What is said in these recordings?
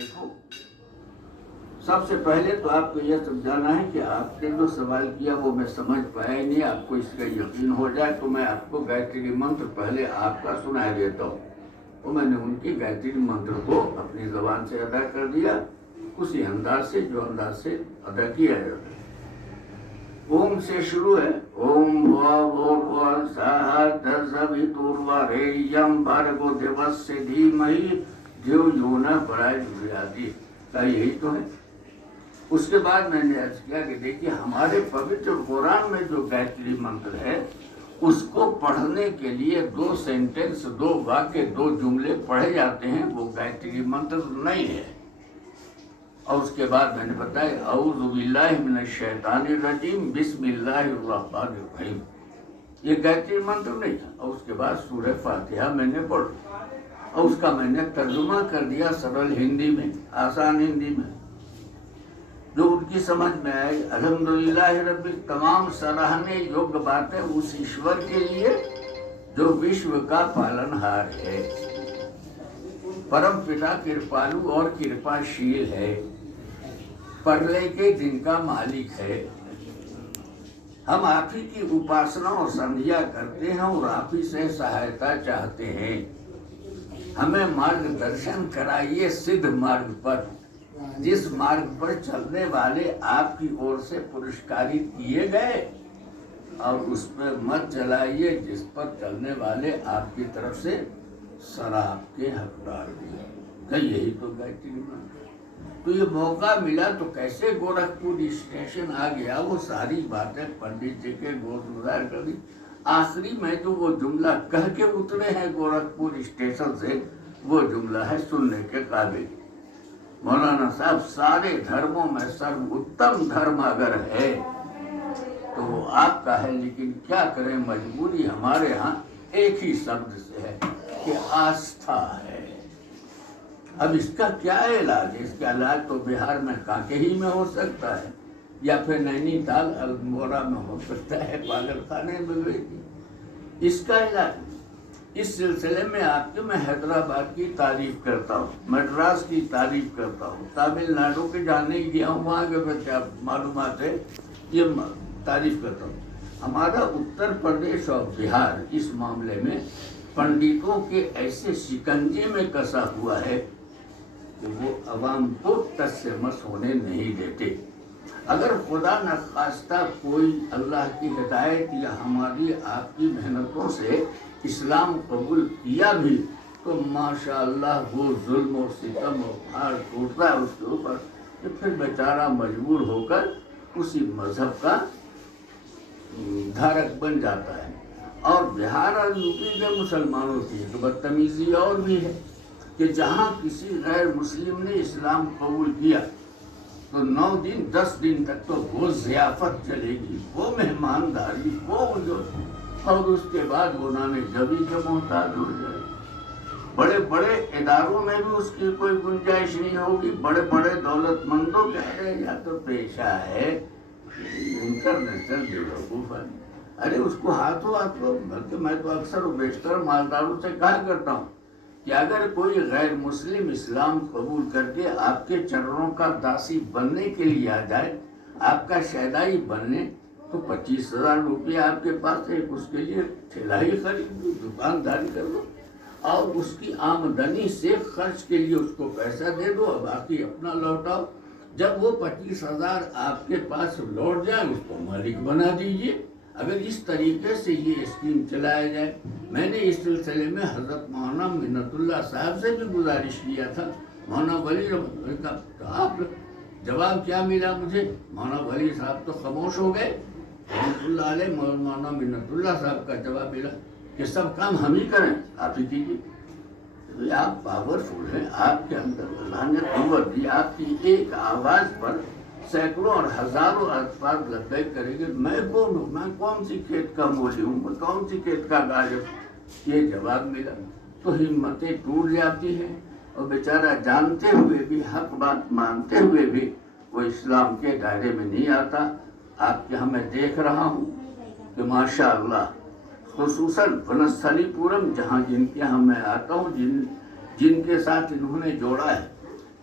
دیکھو، سب سے پہلے تو آپ کو یہ سمجھانا ہے کہ آپ نے جو سوال کیا وہ میں سمجھ پایا ہی نہیں. آپ کو اس کا یقین ہو جائے تو میں آپ کو گایتری منتر پہلے آپ کا سنا دیتا ہوں. تو میں نے ان کی گایتری منتر کو اپنی زبان سے ادا کر دیا، اسی انداز سے جو انداز سے ادا کیا جاتا ہے. اوم سے شروع ہے. اوم سویتورواریم بھارگو دیوس دھیمہی دیو یو نہ پرچوریاتی. یہی تو ہے. اس کے بعد میں نے عرض کیا کہ دیکھیے ہمارے پوتر قرآن میں جو گایتری منتر ہے اس کو پڑھنے کے لیے 2 سینٹنس، 2 واقع، 2 جملے پڑھے جاتے ہیں، وہ گایتری منتر نہیں ہے. اور اس کے بعد میں نے بتایا اعوذ باللہ من الشیطان الرجیم بسم اللہ الرحمن الرحیم، یہ گایتری منتر نہیں تھا. اور اس کے بعد سورہ فاتحہ میں نے پڑھ اور اس کا میں نے ترجمہ کر دیا سرل ہندی میں، آسان ہندی میں، جو ان کی سمجھ میں آئی. الحمدللہ رب، تمام سراہنے یوگ باتیں اس ایشور کے لیے جو وشو کا پالن ہار ہے، پرم پتا کرپالو اور کرپا شیل ہے، پرلے کے دن کا مالک ہے. ہم آپ ہی کی اپاسنا اور سندھیا کرتے ہیں اور آپ ہی سے سہایتا چاہتے ہیں. ہمیں مارگ درشن کرائیے سدھ مارگ پر، جس مارگ پر چلنے والے آپ کی اور سے پرسکارت کیے گئے، اور اس پر مت چلائیے جس پر چلنے والے آپ کی طرف سے شراب کے حقدار ہوئے. یہی تو گایتری منتر. تو یہ موقع ملا تو کیسے گورکھپور اسٹیشن آ گیا، وہ ساری باتیں پنڈت جی کے گود گزار کر دی. آخری میں جو وہ جملہ کہہ کے اترے ہیں گورکھپور اسٹیشن سے، وہ جملہ ہے سننے کے قابل. مولانا صاحب، سارے دھرموں میں سرو اتم دھرم اگر ہے تو وہ آپ کا ہے، لیکن کیا کریں، مجبوری ہمارے ہاں ایک ہی شبد سے ہے کہ آستھا ہے. اب اس کا کیا علاج ہے؟ اس کا علاج تو بہار میں کانکے ہی میں ہو سکتا ہے، یا پھر نینی تال المورا میں ہو سکتا ہے، پاگل خانے میں. اس کا علاج اس سلسلے میں آپ کے میں حیدرآباد کی تعریف کرتا ہوں، مدراس کی تعریف کرتا ہوں، تامل ناڈو کے جانے گیا ہوں، وہاں کے کیا معلومات ہے یہ تعریف کرتا ہوں. ہمارا اتر پردیش اور بہار اس معاملے میں پنڈتوں کے ایسے شکنجے میں کسا ہوا ہے کہ وہ عوام کو ٹس سے مس ہونے نہیں دیتے. اگر خدا نخواستہ کوئی اللہ کی ہدایت یا ہماری آپ کی محنتوں سے اسلام قبول کیا بھی تو ماشاءاللہ وہ ظلم و ستم و بھاڑ ٹوٹتا ہے اس کے اوپر، کہ پھر بیچارہ مجبور ہو کر اسی مذہب کا دھارک بن جاتا ہے. اور بہار اور یوپی کے مسلمانوں کی تو بدتمیزی اور بھی ہے کہ جہاں کسی غیر مسلم نے اسلام قبول کیا تو 9 دن 10 دن تک تو وہ ضیافت چلے گی، وہ مہمانداری، وہ جو، اور اس کے بعد وہ نام جبی کے محتاج ہو جائے. بڑے بڑے اداروں میں بھی اس کی کوئی گنجائش نہیں ہوگی. بڑے بڑے دولت مندوں کے ارے یا تو پیشہ ہے انٹرنیشنل بیوقوف ہے. ارے اس کو ہاتھوں ہاتھوں، بلکہ میں تو اکثر و بیشتر مالداروں سے کہا کرتا ہوں کہ اگر کوئی غیر مسلم اسلام قبول کر کے آپ کے چرنوں کا داسی بننے کے لیے آ جائے، آپ کا شیدائی بننے، تو 25,000 روپیہ آپ کے پاس ہے، اس کے لیے ٹھیلا ہی خرید لو، دکانداری کر لو، اور اس کی آمدنی سے خرچ کے لیے اس کو پیسہ دے دو اور باقی اپنا لوٹاؤ. جب وہ 25,000 آپ کے پاس لوٹ جائیں اس کو مالک بنا دیجیے. اگر اس طریقے سے یہ اسکیم چلایا جائے، میں نے اس سلسلے میں حضرت مولانا منت اللہ صاحب سے بھی گزارش کیا تھا. مولانا ولی کا آپ جواب کیا ملا مجھے؟ مولانا ولی صاحب تو خاموش ہو گئے. رحمۃ اللہ علیہ مولانا منت اللہ صاحب کا جواب ملا کہ سب کام ہم ہی کریں، آپ ہی کیجیے. آپ پاورفل ہیں، آپ کے اندر اللہ نے قوت دی، آپ کی ایک آواز پر سینکڑوں اور ہزاروں الفاظ لبیک کریں گے. میں کون ہوں؟ میں کون سی کھیت کا مولی ہوں؟ میں کون سی کھیت کا غالب؟ یہ جواب ملا تو ہمتیں ٹوٹ جاتی ہیں، اور بیچارہ جانتے ہوئے بھی، حق بات مانتے ہوئے بھی وہ اسلام کے دائرے میں نہیں آتا. آپ کے ہمیں دیکھ رہا ہوں کہ ماشاءاللہ خصوصاً ونستھلی پورم، جہاں جن کے ہم میں آتا ہوں، جن کے ساتھ انہوں نے جوڑا ہے،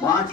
5